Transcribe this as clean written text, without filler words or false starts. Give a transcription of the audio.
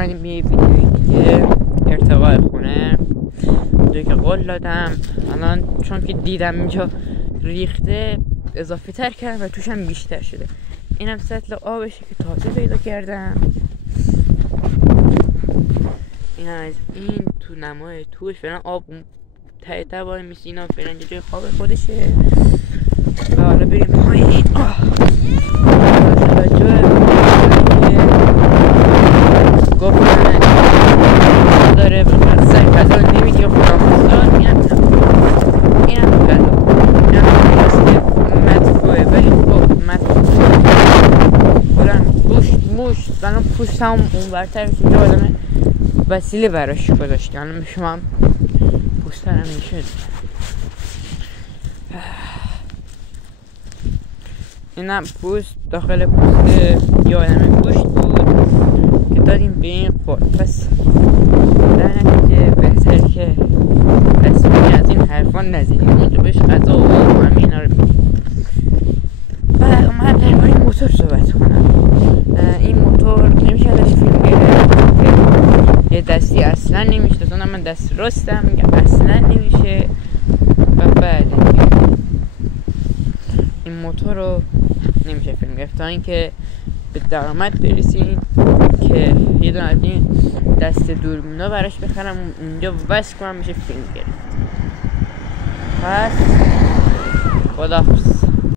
اومدیم به ویدیوی دیگه، ارتقاء خونه اونجایی که قول دادم. الان چون که دیدم اینجا ریخته اضافه تر کردم و توش هم بیشتر شده. اینم سطل آبشه که تازه پیدا کردم. این هم از این تو نمای توش فعلا آب ته ته وای میسی. اینا فعلا یه جای خواب خودشه و حالا بریم پایین. گفتن داره به سر کذا نمیگه خودم بزار اینم کذا اینم که مدفوعه ولی خب مدفوعه بلن موش بلن پوست هم اون برتر اینجا آدمه وسیله براش گذاشت. الان به شما هم پوستر هم میشه. اینم پوست داخل پوست یه آدم گوشت بود که دادیم به این خورد. پس در نتیجه بهتر که رسمی از این حرفان نزدیم. اونجا بهش غذا و همه اینا رو میدیم. بعد اومدم در باره موتور صحبت کنم. این موتور نمیشه ازش فیلم گرفت که یه دستی اصلا نمیشه. من دست راستم میگم اصلا نمیشه. و بعد این موتور رو نمیشه فیلم گرفت تا اینکه به درآمد برسیم که یه دونه از این دست دوربینا براش بخرم اونجا وصل کنم میشه فیلم گرفت. پس خداحافظ.